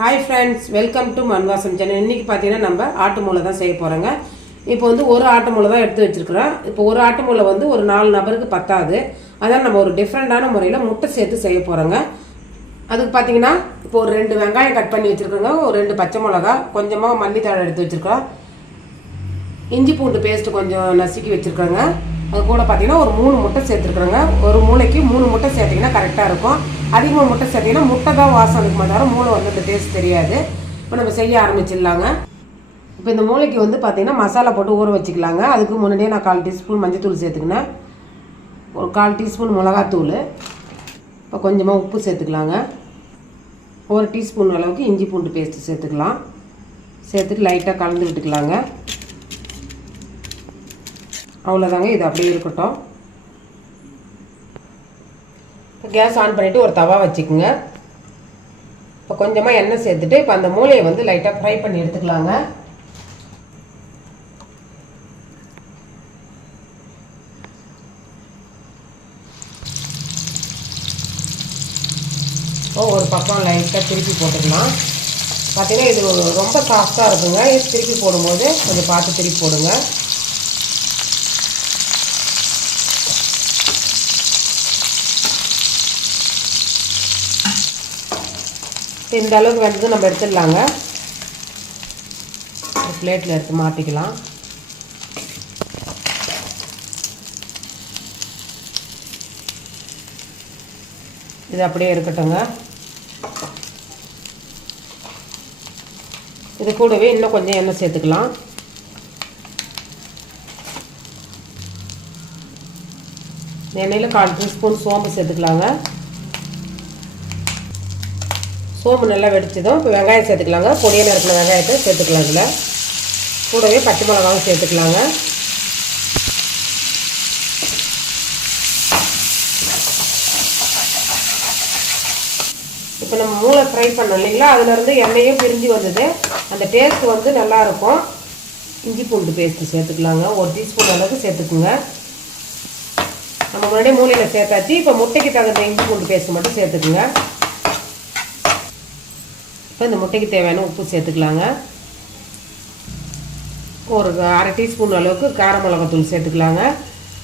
Hi friends welcome to Manvasam channel இன்றைக்கி பார்த்தீங்கன்னா நம்ம ஆட்டு மூளை தான் செய்ய போகிறோங்க இப்போ வந்து ஒரு ஆட்டு மூளை தான் எடுத்து வச்சுருக்குறோம். இப்போ ஒரு ஆட்டு மூளை வந்து ஒரு நாலு நபருக்கு பத்தாது. அதான் நம்ம ஒரு டிஃப்ரெண்ட்டான முறையில் முட்டை சேர்த்து செய்ய போகிறோங்க அதுக்கு பார்த்தீங்கன்னா இப்போ ஒரு ரெண்டு வெங்காயம் கட் பண்ணி வச்சுருக்கோங்க ஒரு ரெண்டு பச்சை மிளகா கொஞ்சமாக மல்லித்தாழை எடுத்து வச்சுருக்கோம் இஞ்சி பூண்டு பேஸ்ட்டு கொஞ்சம் நசுக்கி வச்சுருக்கோங்க அது கூட பார்த்தீங்கன்னா ஒரு மூணு முட்டை சேர்த்துருக்குறோங்க. ஒரு மூளைக்கு மூணு முட்டை சேர்த்திங்கன்னா கரெக்டாக இருக்கும். அதிகமாக முட்டை சேர்த்திங்கன்னா முட்டை தான் வாசம் இருக்குமா தவிர மூளை வந்து அந்த டேஸ்ட் தெரியாது. இப்போ நம்ம செய்ய ஆரம்பிச்சிடலாங்க. இப்போ இந்த மூளைக்கு வந்து பார்த்தீங்கன்னா மசாலா போட்டு ஊற வச்சுக்கலாங்க. அதுக்கு முன்னாடியே நான் கால் டீஸ்பூன் மஞ்சத்தூள் சேர்த்துக்கினேன். ஒரு கால் டீஸ்பூன் மிளகாத்தூள். இப்போ கொஞ்சமாக உப்பு சேர்த்துக்கலாங்க. ஒரு டீஸ்பூன் அளவுக்கு இஞ்சி பூண்டு பேஸ்ட்டு சேர்த்துக்கலாம். சேர்த்துட்டு லைட்டாக கலந்து விட்டுக்கலாங்க. அவ்வளோதாங்க இது அப்படியே இருக்கட்டும். இப்போ கேஸ் ஆன் பண்ணிவிட்டு ஒரு தவா வச்சுக்கோங்க. இப்போ கொஞ்சமாக எண்ணெய் சேர்த்துட்டு இப்போ அந்த மூளையை வந்து லைட்டாக ஃப்ரை பண்ணி எடுத்துக்கலாங்க. ஒரு பக்கம் லைட்டாக திருப்பி போட்டுக்கலாம். பார்த்தீங்கன்னா இது ரொம்ப சாஃப்டாக இருக்குங்க. இது திருப்பி போடும்போது கொஞ்சம் பார்த்து திருப்பி போடுங்க. இந்த அளவுக்கு வெந்தது நம்ம எடுத்துடலாங்க. ஒரு பிளேட்டில் எடுத்து மாற்றிக்கலாம் இது அப்படியே இருக்கட்டுங்க இது கூடவே இன்னும் கொஞ்சம் எண்ணெய் சேர்த்துக்கலாம். எண்ணெயில் கால் டீஸ்பூன் சோம்பு சேர்த்துக்கலாங்க. சோம்பு நல்லா வெடிச்சதும் இப்போ வெங்காயம் சேர்த்துக்கலாங்க. பொடியில் இருக்கிற வெங்காயத்தை சேர்த்துக்கலாம் இதில். கூடவே பச்சை மிளகாவும் சேர்த்துக்கலாங்க. இப்போ நம்ம மூளை ஃப்ரை பண்ணோம் இல்லைங்களா? அதுலேருந்து எண்ணெயும் பிரிஞ்சு வந்தது. அந்த டேஸ்ட் வந்து நல்லாயிருக்கும் இஞ்சி பூண்டு பேஸ்ட்டு சேர்த்துக்கலாங்க. ஒரு டீஸ்பூன் அளவுக்கு சேர்த்துக்குங்க. நம்ம முன்னாடியே மூளையில் சேர்த்தாச்சு. இப்போ முட்டைக்கு தகுந்த இஞ்சி பூண்டு பேஸ்ட்டு மட்டும் சேர்த்துக்குங்க. இப்போ இந்த முட்டைக்கு தேவையான உப்பு சேர்த்துக்கலாங்க. ஒரு அரை டீஸ்பூன் அளவுக்கு கார மிளகாத்தூள் சேர்த்துக்கலாங்க.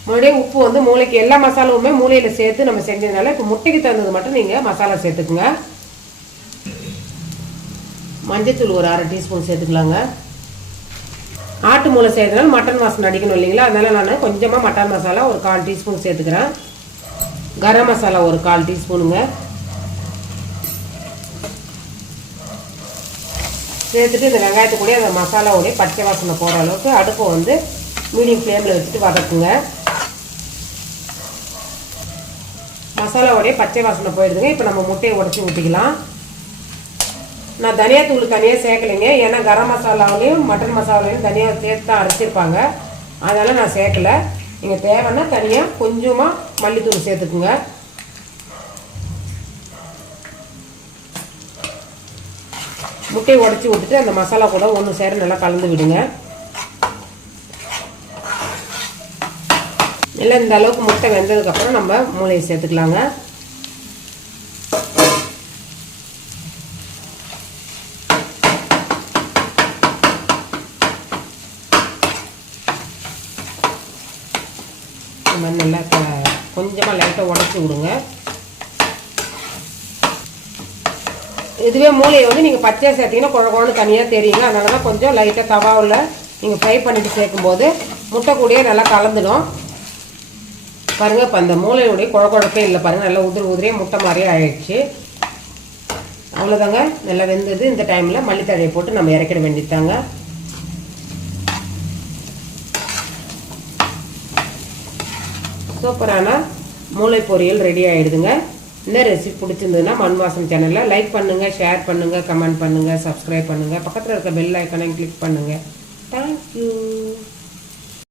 மறுபடியும் உப்பு வந்து மூளைக்கு எல்லா மசாலாவுமே மூளையில் சேர்த்து நம்ம செஞ்சதுனால இப்போ முட்டைக்கு தகுந்தது மட்டும் நீங்கள் மசாலா சேர்த்துக்குங்க. மஞ்சத்தூள் ஒரு அரை டீஸ்பூன் சேர்த்துக்கலாங்க. ஆட்டு மூளை செய்யறதுனால மட்டன் வாசனை அடிக்கணும் இல்லைங்களா? அதனால் நான் கொஞ்சமாக மட்டன் மசாலா ஒரு கால் டீஸ்பூன் சேர்த்துக்கிறேன். கரம் மசாலா ஒரு கால் டீஸ்பூனுங்க. சேர்த்துட்டு இந்த வெங்காயத்தை கூட அந்த மசாலாவோடைய பச்சை வாசனை போகிற அளவுக்கு அடுப்பை வந்து மீடியம் ஃப்ளேமில் வச்சுட்டு வதக்குங்க. மசாலாவோடைய பச்சை வாசனை போயிடுதுங்க. இப்போ நம்ம முட்டையை உடச்சி ஊற்றிக்கலாம் நான் தனியாத்தூள் தனியாக சேர்க்கலைங்க. ஏன்னா கரம் மசாலாவிலையும் மட்டன் மசாலாவிலையும் தனியாக சேர்த்து தான் அரைச்சிருப்பாங்க. அதனால் நான் சேர்க்கலை. நீங்கள் தேவைன்னா தனியாக கொஞ்சமாக மல்லித்தூள் சேர்த்துக்குங்க. முட்டையை உடச்சி விட்டுட்டு அந்த மசாலா கூட ஒன்று சேர நல்லா கலந்து விடுங்க. இல்லை இந்த அளவுக்கு முட்டை வெந்ததுக்கப்புறம் நம்ம மூளையை சேர்த்துக்கலாங்க. இந்த மாதிரி நல்லா கொஞ்சமாக லைட்டாக உடச்சி விடுங்க. இதுவே மூளையை வந்து நீங்கள் பச்சையாக சேர்த்திங்கன்னா குழ குழன்னு தனியாக தெரியுங்க. அதனால தான் கொஞ்சம் லைட்டாக தவாவில் நீங்கள் ஃப்ரை பண்ணிவிட்டு சேர்க்கும்போது முட்டை கூடயே நல்லா கலந்துடும். பாருங்கள் இப்போ அந்த மூளையுடைய குழ குழப்பே இல்லை பாருங்கள் நல்லா உதிரி உதிரியே முட்டை மாதிரியே ஆயிடுச்சு. அவ்வளோதாங்க நல்லா வெந்தது. இந்த டைமில் மல்லித்தழையை போட்டு நம்ம இறக்கிட வேண்டியதாங்க சூப்பரான மூளை பொரியல் ரெடி ஆகிடுதுங்க இந்த ரெசிபி பிடிச்சிருந்ததுன்னா மண் வாசம் சேனலில் லைக் பண்ணுங்கள் ஷேர் பண்ணுங்கள் கமெண்ட் பண்ணுங்கள் சப்ஸ்கிரைப் பண்ணுங்கள் பக்கத்தில் இருக்க பெல் ஐக்கனையும் கிளிக் பண்ணுங்கள் தேங்க்யூ